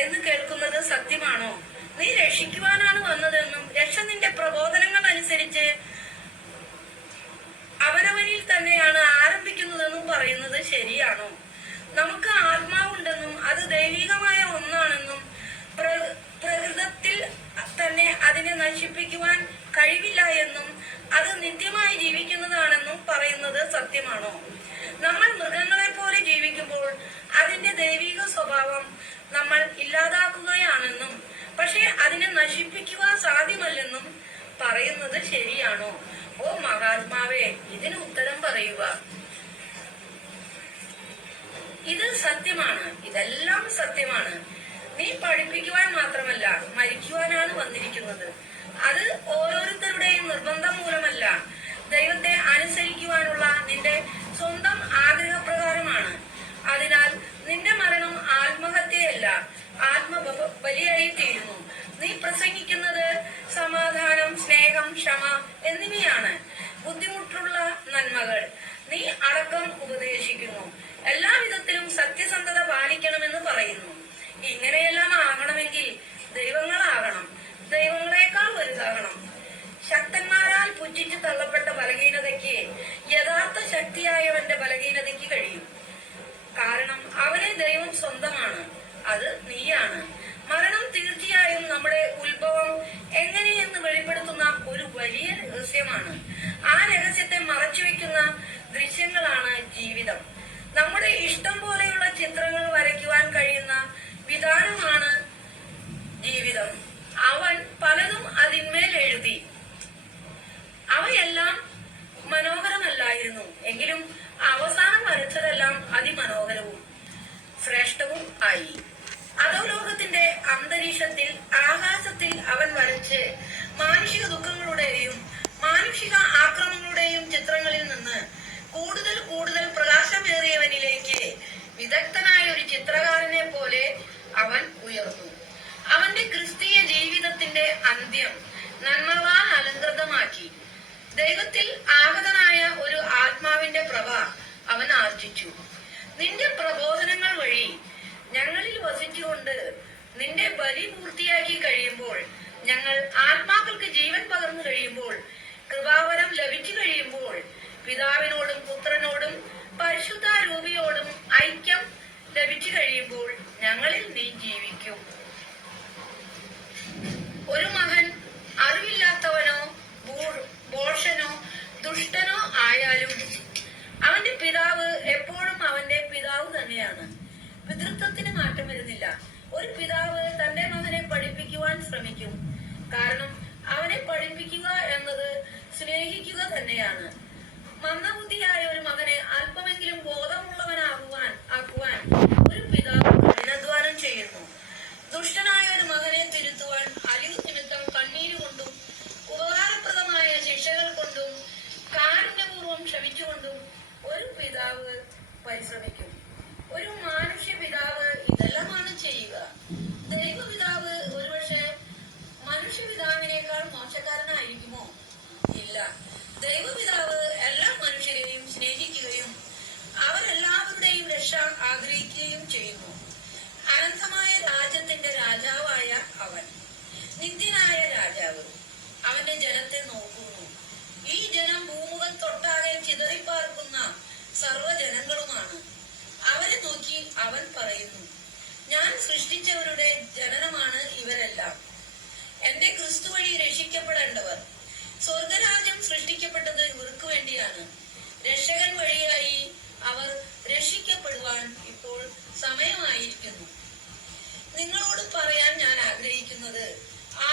എന്ന് കേൾക്കുന്നത് സത്യമാണോ? നീ രക്ഷിക്കുവാനാണ് വന്നതെന്നും രക്ഷ നിന്റെ പ്രബോധനങ്ങൾ അനുസരിച്ച് അവനവനിൽ തന്നെയാണ് ആരംഭിക്കുന്നതെന്നും പറയുന്നത് ശരിയാണോ? നമുക്ക് ആത്മാവുണ്ടെന്നും അത് ദൈവികമായ ഒന്നാണെന്നും പ്ര- പ്രകൃതത്തിൽ തന്നെ അതിനെ നശിപ്പിക്കുവാൻ കഴിവില്ല എന്നും അത് നിത്യമായി ജീവിക്കുന്നതാണെന്നും പറയുന്നത് സത്യമാണോ? നമ്മൾ മൃഗങ്ങളെ പോലെ ജീവിക്കുമ്പോൾ അതിന്റെ ദൈവിക സ്വഭാവം നമ്മൾ ഇല്ലാതാക്കുകയാണെന്നും പക്ഷെ അതിനെ നശിപ്പിക്കുവാൻ സാധ്യമല്ലെന്നും പറയുന്നത് ശരിയാണോ? ഓ മഹാത്മാവേ ഇതിന് ഉത്തരം പറയുക. ഇത് സത്യമാണ്. ഇതെല്ലാം സത്യമാണ്. നീ പഠിപ്പിക്കുവാൻ മാത്രമല്ല മരിക്കുവാനാണ് വന്നിരിക്കുന്നത്. അത് ഓരോരുത്തരുടെയും നിർബന്ധം മൂലമല്ല. ദൈവത്തെ അനുസരിക്കുവാനുള്ള നിന്റെ സ്വന്തം ആഗ്രഹപ്രകാരമാണ് അതിനാൽ നിന്റെ മരണം ആത്മഹത്യയല്ല ആത്മ ബലിയായി തീരുന്നു നീ പ്രസംഗിക്കുന്നത് സമാധാനം സ്നേഹം ക്ഷമ എന്നിവയാണ്. ബുദ്ധിമുട്ടുള്ള നന്മകൾ നീ അടക്കം ഉപദേശിക്കുന്നു. എല്ലാവിധത്തിലും സത്യസന്ധത പാലിക്കണമെന്ന് പറയുന്നു. ഇങ്ങനെയെല്ലാം ആകണമെങ്കിൽ ദൈവങ്ങളാകണം. ദൈവങ്ങളെക്കാൾ വലുതാകണം. ശക്തന്മാരാൽ പുച്ഛിച്ചു തള്ളപ്പെട്ട ബലഹീനതയ്ക്ക് യഥാർത്ഥ ശക്തിയായവന്റെ ബലഹീനതയ്ക്ക് ജീവിതം. അവൻ പലതും അതിന്മേൽ എഴുതി. അവയെല്ലാം മനോഹരമല്ലായിരുന്നു. എങ്കിലും അവസാനം വരച്ചതെല്ലാം അതിമനോഹരവും ശ്രേഷ്ഠവും ആയി. അധോലോകത്തിന്റെ അന്തരീക്ഷത്തിൽ ആകാശത്തിൽ അവൻ വരച്ച് മാനുഷിക ദുഃഖങ്ങളുടെയും മാനുഷിക ആക്രമങ്ങളുടെയും ചിത്രങ്ങളിൽ നിന്ന് അന്ത്യം. നന്മകളാൽ അലങ്കൃതമാക്കി. ദൈവത്തിൽ ആഗതനായ ഒരു ആത്മാവിന്റെ പ്രഭ അവൻ ആർജിച്ചു. നിന്റെ പ്രബോധനങ്ങൾ വഴി ഞങ്ങളിൽ വസിച്ചുകൊണ്ട് നിന്റെ ബലി പൂർത്തിയാക്കി കഴിയുമ്പോൾ ഞങ്ങൾ ആത്മാക്കൾക്ക് ജീവൻ പകർന്നു കഴിയുമ്പോൾ കൃപാവരം ലഭിച്ചു കഴിയുമ്പോൾ പിതാവിനോടും പുത്രനോടും പരിശുദ്ധാരൂപിയോടും ഐക്യം ലഭിച്ചു കഴിയുമ്പോൾ ഞങ്ങളിൽ നീ ജീവിക്കും. ഒരു മകൻ അറിവില്ലാത്തവനോ ബോഷനോ ദുഷ്ടനോ ആയാലും അവന്റെ പിതാവ് എപ്പോഴും അവന്റെ പിതാവ് തന്നെയാണ്. പിതൃത്വത്തിന് മാറ്റം വരുന്നില്ല ഒരു പിതാവ് തന്റെ മകനെ പഠിപ്പിക്കുവാൻ ശ്രമിക്കും. കാരണം അവനെ പഠിപ്പിക്കുക എന്നത് സ്നേഹിക്കുക തന്നെയാണ്. മന്ദബുദ്ധിയായ രാജാവായ അവൻ. നിത്യനായ രാജാവ് അവന്റെ ജനത്തെ നോക്കുന്നു. ഈ ജനം ഭൂമുഖം തൊട്ടാകെ ചിതറിപ്പാർക്കുന്ന സർവജനങ്ങളുമാണ്. അവരെ നോക്കി അവൻ പറയുന്നു ഞാൻ സൃഷ്ടിച്ചവരുടെ ജനനമാണ് ഇവരെല്ലാം. എന്റെ ക്രിസ്തു വഴി രക്ഷിക്കപ്പെടേണ്ടവർ സ്വർഗരാജ്യം സൃഷ്ടിക്കപ്പെട്ടത് ഇവർക്ക് വേണ്ടിയാണ്. രക്ഷകൻ വഴിയായി അവർ രക്ഷിക്കപ്പെടുവാൻ ഇപ്പോൾ സമയമായിരിക്കുന്നു. നിങ്ങളോട് പറയാൻ ഞാൻ ആഗ്രഹിക്കുന്നത്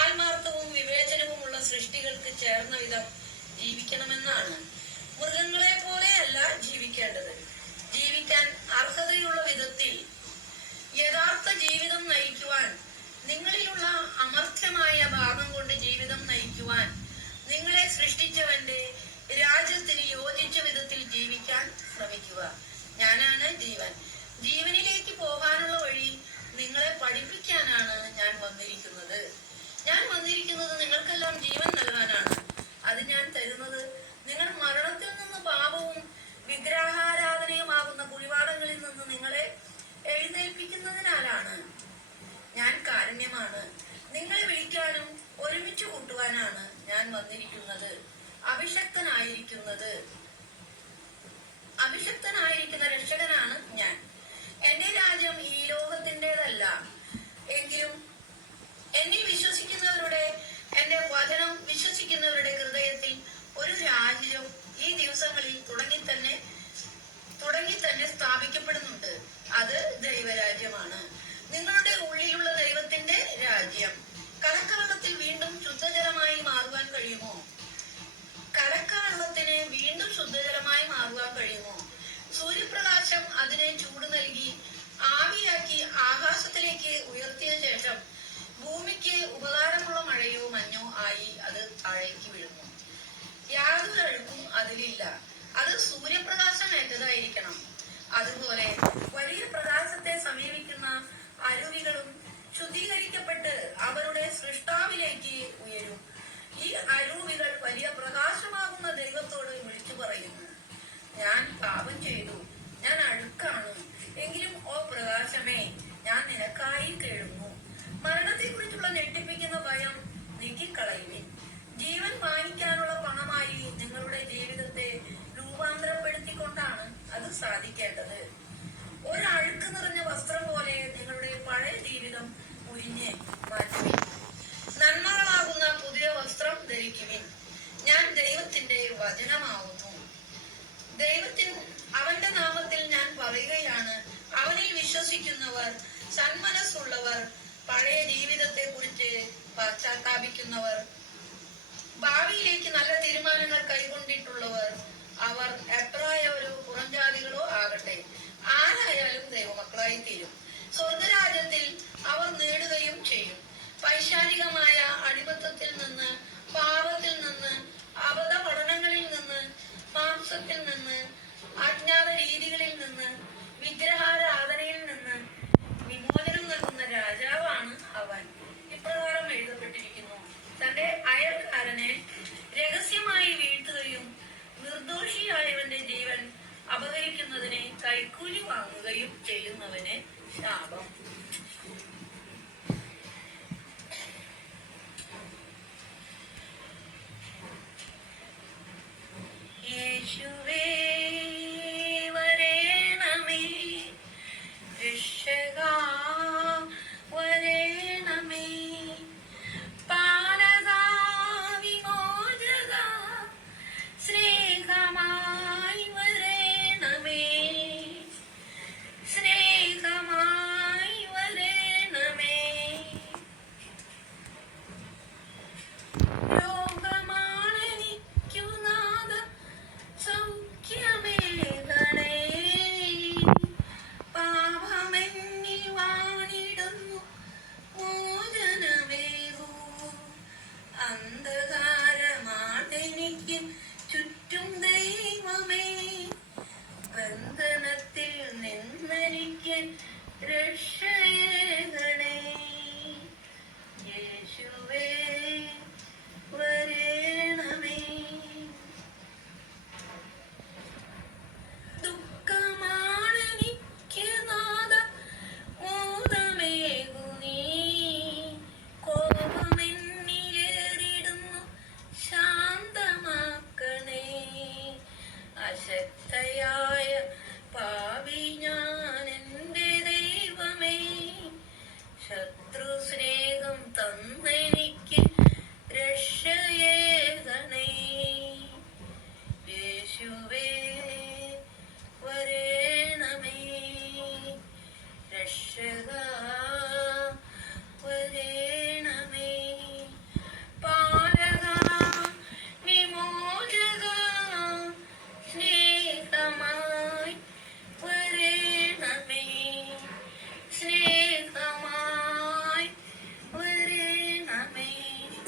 ആത്മാർത്ഥവും വിവേചനവുമുള്ള സൃഷ്ടികൾക്ക് ചേർന്ന വിധം ജീവിക്കണമെന്നാണ്. മൃഗങ്ങളെ പോലെയല്ല ജീവിക്കേണ്ടത്. ജീവിക്കാൻ അർഹതയുള്ള വിധത്തിൽ യഥാർത്ഥ ജീവിതം നയിക്കുവാൻ നിങ്ങളിലുള്ള അമർത്യമായ ഭാഗം കൊണ്ട് ജീവിതം നയിക്കുവാൻ നിങ്ങളെ സൃഷ്ടിച്ചവന്റെ രാജ്യത്തിന് യോജിച്ച വിധത്തിൽ ജീവിക്കാൻ കാരുണ്യമാണ്. നിങ്ങളെ വിളിക്കാനും ഒരുമിച്ച് കൂട്ടുവാനാണ് ഞാൻ വന്നിരിക്കുന്നത്. അഭിഷക്തനായിരിക്കുന്നത്. അഭിഷക്തനായിരിക്കുന്ന രക്ഷകനാണ് ഞാൻ. എന്റെ രാജ്യം ഈ ലോകത്തിന്റെതല്ല എങ്കിലും എന്നിൽ വിശ്വസിക്കുന്നവരുടെ എന്റെ വചനം വിശ്വസിക്കുന്നവരുടെ ഹൃദയത്തിൽ ഒരു രാജ്യം പാപം ചെയ്തു. ഞാൻ അഴുക്കാണ്. എങ്കിലും ഓ പ്രകാശമേ ഞാൻ നിനക്കായി കേഴുന്നു. മരണത്തെക്കുറിച്ചുള്ള ഞെട്ടിപ്പിക്കുന്ന ഭയം നീക്കിക്കളയുവിൻ. ജീവൻ വാങ്ങിക്കാനുള്ള പണമായി നിങ്ങളുടെ ജീവിതത്തെ രൂപാന്തരപ്പെടുത്തിക്കൊണ്ടാണ് അത് സാധിക്കേണ്ടത്. ഭാവിയിലേക്ക് നല്ല തീരുമാനങ്ങൾ കൈകൊണ്ടിട്ടുള്ളവർ അവർ എത്രയായ ഒരു പുറംജാതികളോ ആകട്ടെ ആരായാലും ദൈവമക്കളായി തീരും. സ്വർഗരാജ്യത്തിൽ അവർ നേടുകയും ചെയ്യും. പൈശാലികമായ അടിമത്തത്തിൽ നിന്ന് പാപത്തിൽ നിന്ന് അബദ്ധ പഠനങ്ങളിൽ നിന്ന് മാംസത്തിൽ നിന്ന് അജ്ഞാത sure.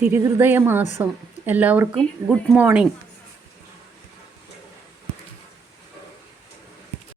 തിരുഹൃദയ മാസം എല്ലാവർക്കും ഗുഡ് മോർണിംഗ്.